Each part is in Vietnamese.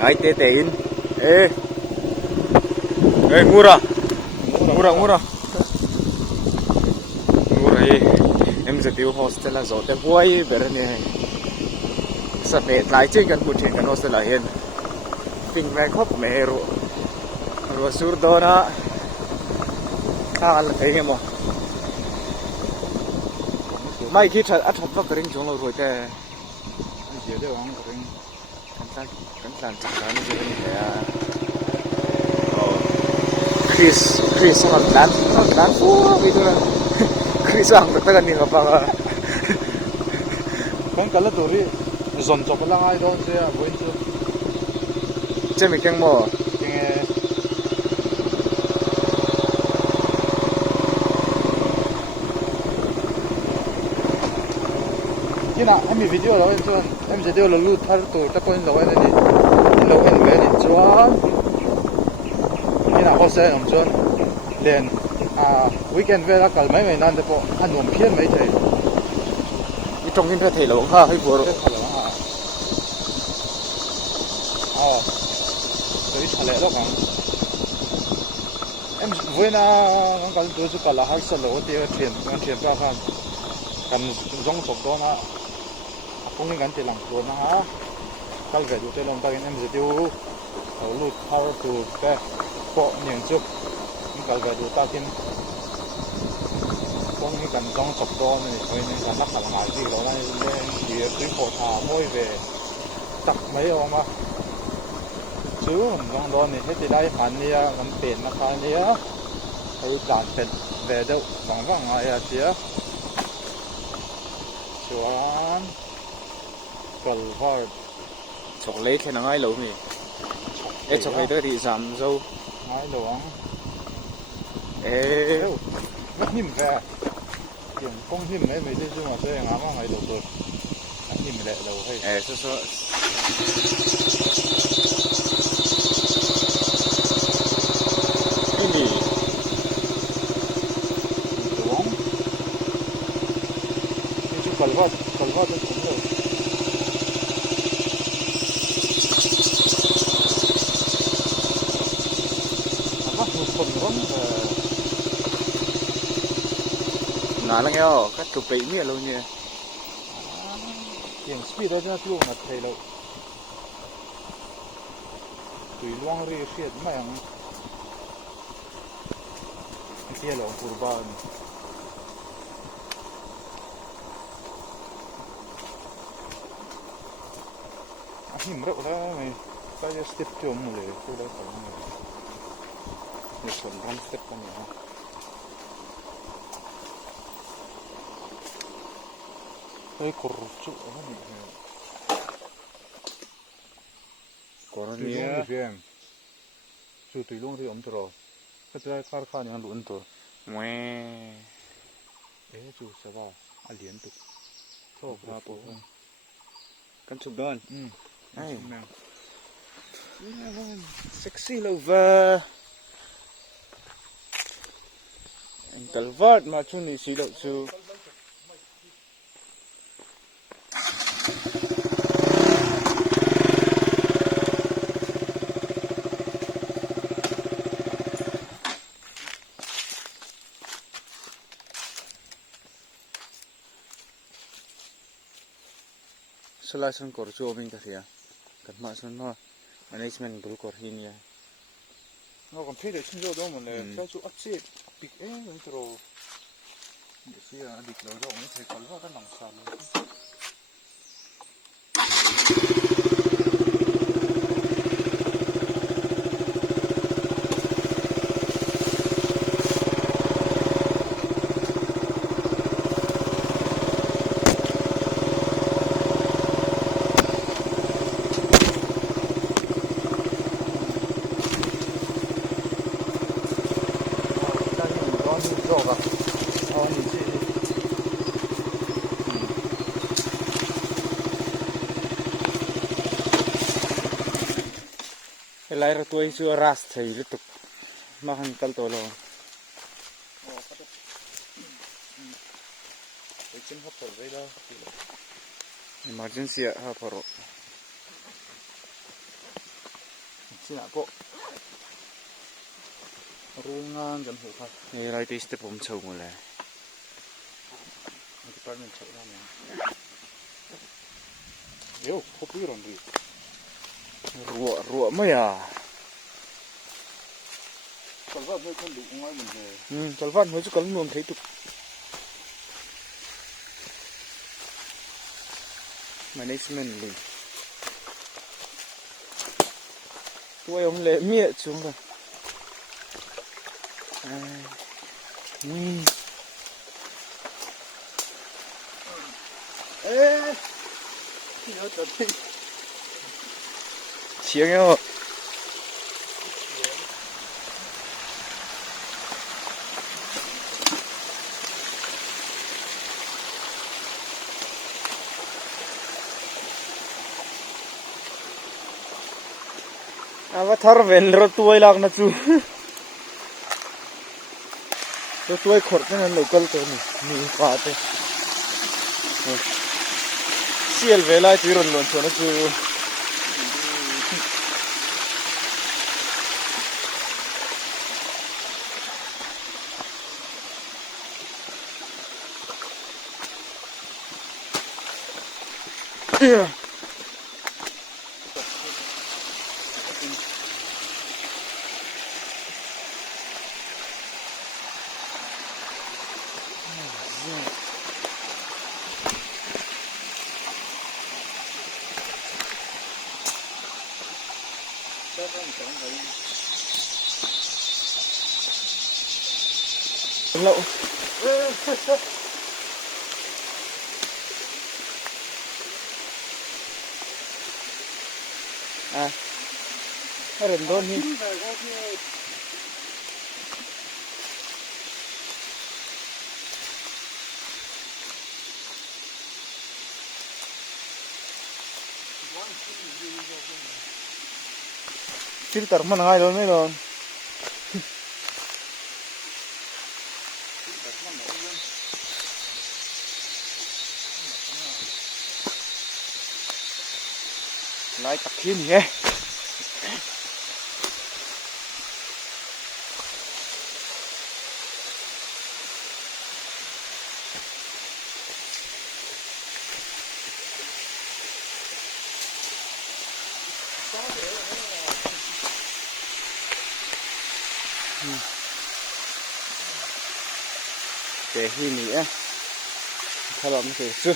ngay tê tê in ê ê ngura ngura ngura ngura em sẽ tiêu hostel là rồi em vui về đây này sắp hết lại chơi gần một chuyện gần hostel là hiện kinh về khóc mẹ rồi sur đó na là thấy em không mai khi thật ăn thật vất cái chúng nó rồi thế giờ đều ăn cái cẩn thận chắc chắn như thế này Chris làm đàn phú vì thế là Chris ăn được cái gì mà bằng không cần là tuổi dọn dẹp là ai đó sẽ quên chưa chơi mình keng mò cái nào em video rồi em video là lưu thay tuổi ta coi lâu này lâu em về đi chuan cái nào có xe làm chuan liền weekend về là cả mấy ngày nay đó ăn uống phiền mấy thế cái trong cái thể lâu ha hay vừa rồi đấy thật lẽ đó cả em với na cái tôi chỉ cả là hai sợi lỗ thì truyền ra kan kan giống sọc đó na không nên tiền lằng luôn na ha cái về tôi làm ta em sẽ tiêu lụt thao từ cái bộ nhận chụp cái về tôi ta tin không nên cần giống sọc đó này thôi nên cần lắc lằng lại gì đó này nên chỉ cứ khổ thả môi về tập mấy ông mà chứ không đó này hết thì đây hẳn đi làm tiền nó khai đi á tôi trả tiền về đâu bằng ai chứ chuan cần phải chọc lấy thế nào ngay lâu mi ê chọc lấy tới thì giảm dâu ngay lâu ê nó hiểm về tiền không hiểm đấy mấy cái chứ mà sẽ ngắm ngay lâu rồi hiểm lệ lâu hay ê số ini đúng cái chú cần vắt nó cũng được nó một phần lắm nói là nghe các chụp đấy nhiều luôn nha tiền speed đó cho luôn là thầy lâu tùy loang đi speed mà yang kia là kurban hiểm rộng đó mày cái step chôm một lề tôi đây phải này một phần run step con này cái corruption đó này tùy luôn đi em chú tùy luôn thì ông rồi cái trái khát khát những luận rồi mẹ ế chú sẽ vào liên tục thôi ra bộ con chụp đơn này sexy lover anh cần vợt mà chú này xí đậu chú selection kor chu min ka ria kan ma sun no management bul kor hin ya nó còn thấy được chân rồi đó mà này cái chỗ ấp xếp bịt ế rồi để xí đi lâu rồi mới thấy còn cái lòng sàn lai ra tuai chu ras thei lu tuk ma han kal to lo emergency ha pharo xin ạ bộ ruộng ngang gần hồ khát Hey, like this step chau mo le. department chạy ra nè yêu không biết rồi đi Ruộng mới à. còn vợ mới con đủ ngoài mình về Chal van mới chứ cần luôn thấy tục. Management luôn. Tôi ông lệ miệng xuống rồi. ê nhớ tận đi Chiếng nhau. Apa thar ven ro tuai lak na chu. Ro tuai khort na local to ni pa te. Sial velai tu ron lon chona chu. Yeah. Lậu. À, rừng đôn hi. Filter mana ngai đôn mấy đôn. Lại tập thêm nhé. Cái hi nữa. Thay làm cái gì?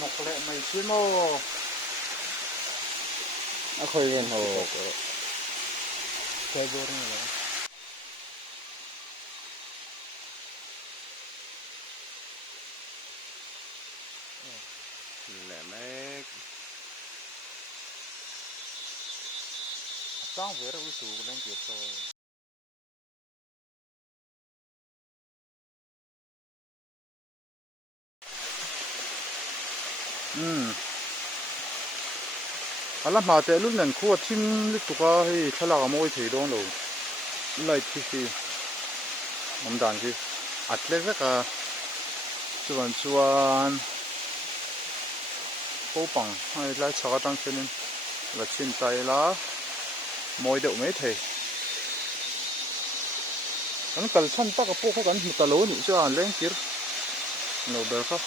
nọc lệ mày xuyên mô Khơi lên hồ. chơi vô đây này Lẹ mẹ. sang về rồi tụ lên kiểu rồi Alam mà thế lúc này khu team lúc tụi cái hay thay là mỗi thứ đó rồi lại thì ông đàn gì atlet cái chuan phố bằng hay lại cho tăng cho nên là trên tay lá mỗi đậu mấy thầy anh cần săn tắc cái phố cái một tờ lố nữa cho anh lên kia nó đỡ không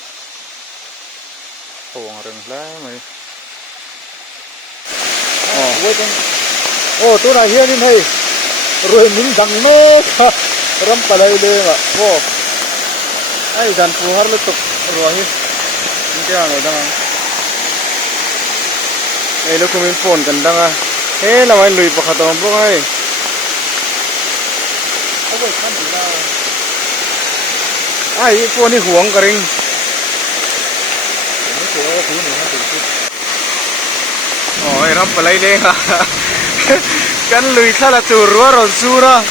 hoàng rừng lá mày tôi này hiện lên đây rồi mình đằng nó ram palai lên mà ai dan puhar le tuk rồi cái này đang ai lúc mình phone cần đang là anh lùi bạc tàu bông ấy ai phone đi huống cái ring ôi ram palai lên kan lùi khá là chùa rùa rồi su đó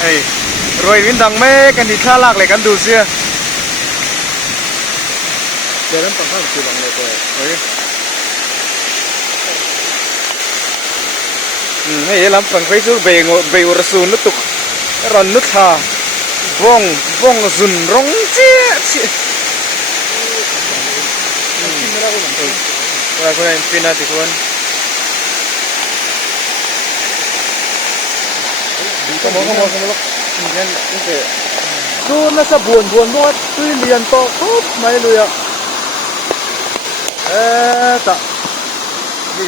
Hey, rồi mình đang mê cái đi khá lạc lại kan du xưa để đến tầng hai chỉ bằngเลย Hei lam pang phai chu be ur su nu tuk ron nu tha bong zun rong che ra ko en pina ti kon có món lúc nhân ke chú nó sẽ buồn quá tuy liền to khóc mấy rồi ạ ê tạ đi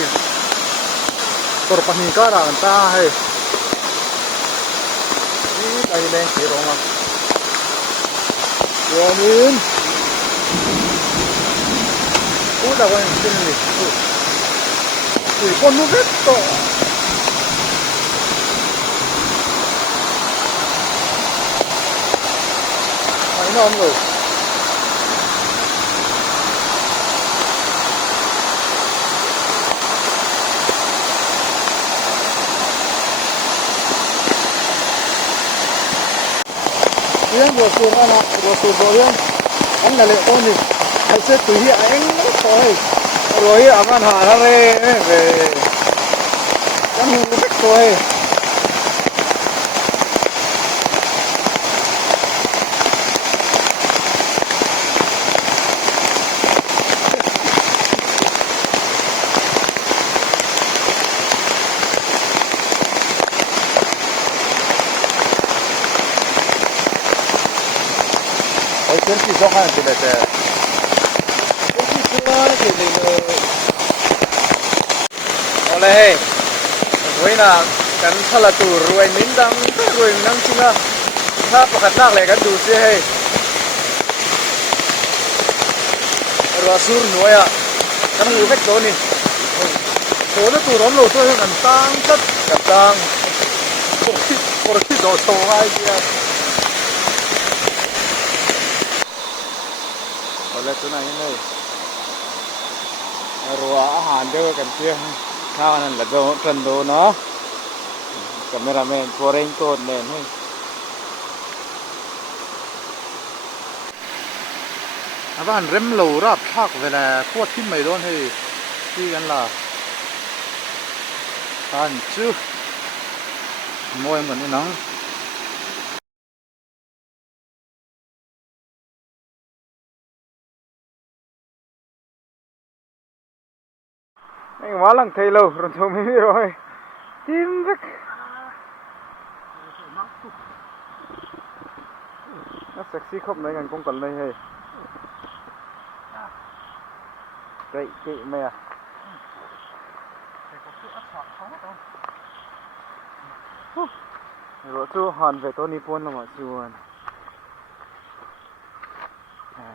tôi phải nhìn cái là người ta hay đi đây lên chỉ rồi mà rồi nhìn ủa đâu có cái gì ủa con nó rất to mày non rồi yên vừa xuống anh ạ vừa xuống rồi yên anh là lệ con gì anh sẽ tùy hiện anh thôi rồi aman ha ra re về anh hùng cách thôi真是说看起来的，真是说这个，เอาเลยเว้ยนะกันทละตูรวยมิ้นดังรวยนังจริงอ่ะถ้าประคันนักเลยกันดูสิเฮ้รัวสูรหน่วยอ่ะกันหูเฟกโตนี่โหแล้วตูร้อนโหลตัวกันตั้งชัดกันตั้งโอ้ที่โดดโชว์ไอ้เดียเอาเลยตัวไหนเลยรัวอาหารเดียวกันเพียงข้าวนั่นแหละโดนกันโดนเนาะกับเมราเมนตัวเร่งตัวเมนให้อาบ้านเริ่มหลูรับทักเวลาพวดที่ไม่โดนให้ที่กันล่ะท่านชื่อมวยเหมือนนี่นังไอ้หวานหลังเทโลรถไม่มีรอยทิมสักน่าเซ็กซี่ครบเลยกันกงกันเลยเฮ้ยเก๋ไหมอ่ะรถตู้หันไปตัวนี้ปนละมาชวน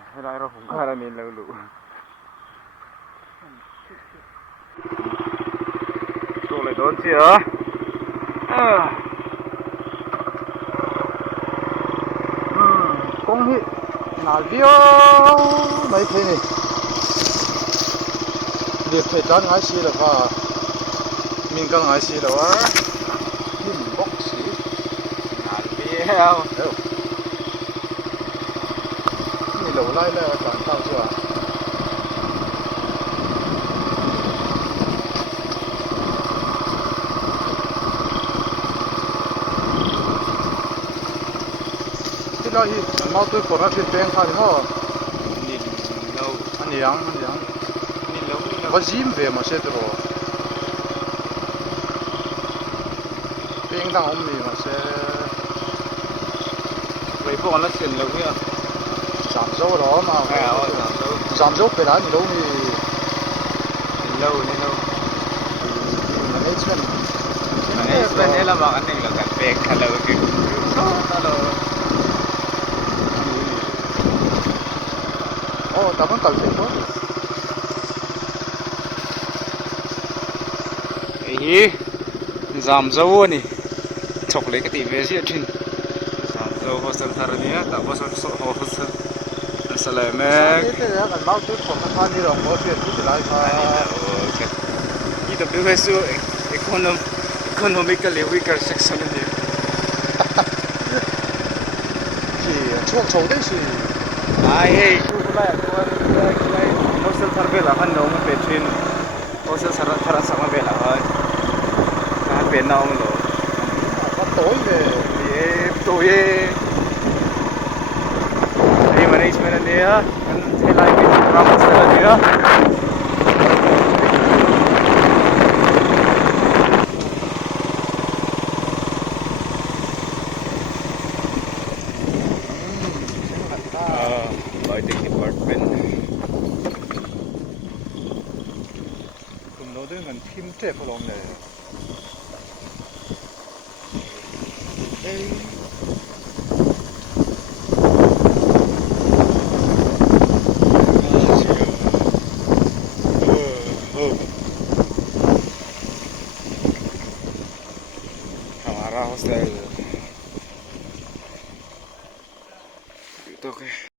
ให้ได้เราผมการนี้แล้วลูตัวเลยโดนเสียกงฮินาเดียวไม่เท่นี่เดี๋ยวเพจด้านไอซีแล้วก็มินกังไอซีแล้ววะหินบ็อกซี นาเดียว นี่เราไล่แล้วการเข้าใช่ไหมที่เราอีมันมาตัวคนนั้นที่เป็นข้าที่เขานี่เรา อันยังนี่เราว่าจิ้มเวมาเสร็จแล้วเป็นตั้งอมนี่มาเสร็จไปพวกนั้นเสร็จแล้วเนี่ยสามโซ่หรอมาสามโซ่ไปร้านนี่เรามีเรานี่เรามันเอชเป็นนี่เราบอกอันนี้เรากันเป็นคันเราคือเราโอ้แต่มันตัดเสร็จแล้วไอ้ฮีจามเจ้านี่ชกเลยก็ตีเวทีทิ้งจามเจ้าพอสันทารเนี่ยแต่พอสันโอ้สันสลายแม็กนี่แต่กันมาตัวคนนั้นนี่เราโมเสสที่ไรค่ะโอเคยี่ตัวเวสูeconomically weaker section นี่是ช่วงโชว์ได้สิ Ay, kulay, kulay. Hostel tharbela kan no mo petrin. Hostel thara sama bela hai. Kan pena om lo. bắt tối về Ye to ye. Hey management dia kan thelai ke ram hostel dia. Lighting department. cùng nó đứa mình phim trẻ phải lòng này đây Kamara hostel. Itu oke.